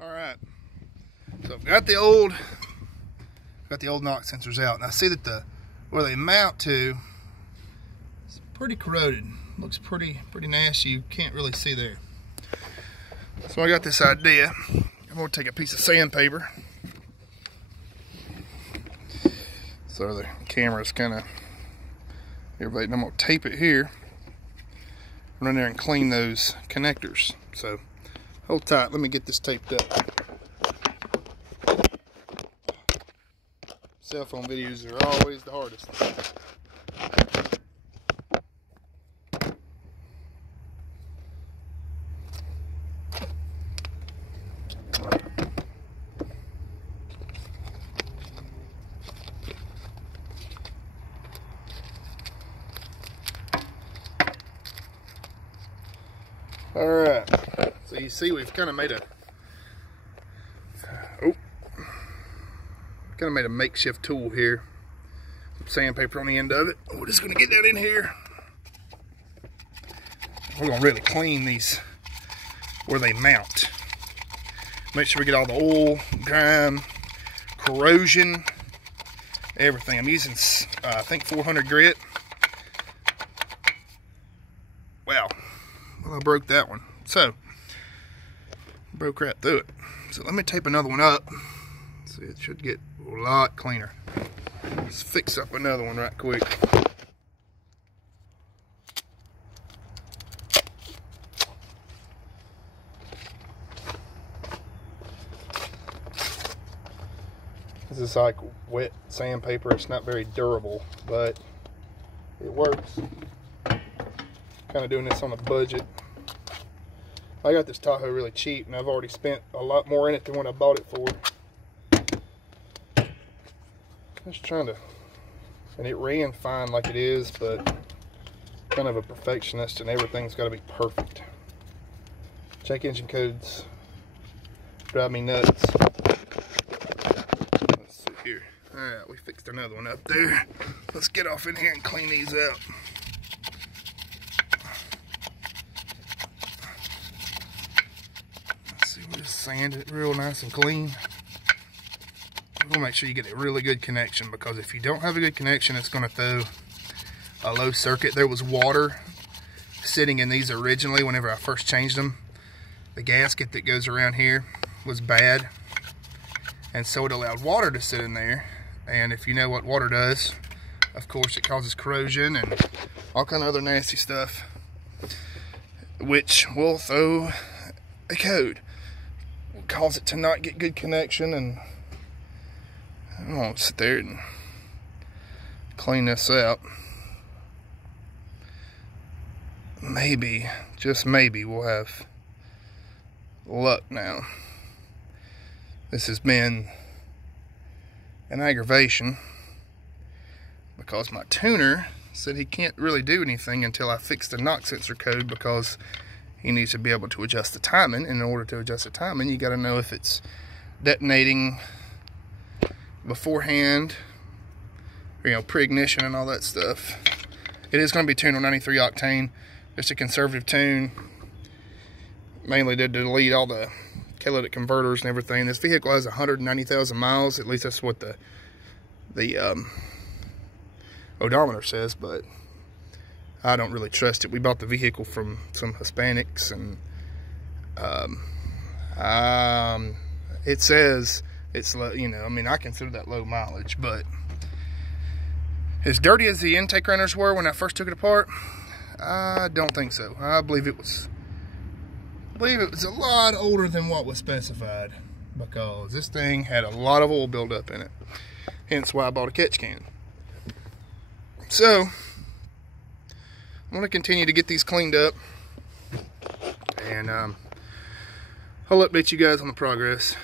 All right, so I've got the old knock sensors out, and I see that where they mount to, it's pretty corroded. Looks pretty nasty. You can't really see there. So I got this idea. I'm gonna take a piece of sandpaper, so the camera's kind of everybody. I'm gonna tape it here, run there and clean those connectors. So hold tight. Let me get this taped up. Cell phone videos are always the hardest. All right, so you see we've kind of made a makeshift tool here. Some sandpaper on the end of it. We're just gonna get that in here. We're gonna really clean these where they mount. Make sure we get all the oil, grime, corrosion, everything. I'm using I think 400 grit. Wow. Well, I broke that one. So, broke right through it. So let me tape another one up. See, it should get a lot cleaner. Let's fix up another one right quick. This is like wet sandpaper. It's not very durable, but it works. Kind of doing this on a budget. I got this Tahoe really cheap, and I've already spent a lot more in it than what I bought it for. Just trying to, and it ran fine like it is, but kind of a perfectionist, and everything's got to be perfect. Check engine codes drive me nuts. Let's see here. All right, we fixed another one up there. Let's get off in here and clean these out. We'll just sand it real nice and clean. We'll make sure you get a really good connection, because if you don't have a good connection, it's going to throw a low circuit. There was water sitting in these originally whenever I first changed them. The gasket that goes around here was bad, and so it allowed water to sit in there. And if you know what water does, of course, it causes corrosion and all kind of other nasty stuff, which will throw a code. Cause it to not get good connection, and I won't sit there and clean this out. Maybe, just maybe, we'll have luck now. This has been an aggravation because my tuner said he can't really do anything until I fix the knock sensor code, because he needs to be able to adjust the timing. In order to adjust the timing, you got to know if it's detonating beforehand, or, you know, pre-ignition and all that stuff. It is going to be tuned on 93 octane, just a conservative tune, mainly to delete all the catalytic converters and everything. This vehicle has 190,000 miles. At least that's what the odometer says, but I don't really trust it. We bought the vehicle from some Hispanics, and it says it's low, you know, I mean, I consider that low mileage, but as dirty as the intake runners were when I first took it apart, I don't think so. I believe it was a lot older than what was specified, because this thing had a lot of oil buildup in it. Hence why I bought a catch can. So I'm going to continue to get these cleaned up, and I'll update you guys on the progress.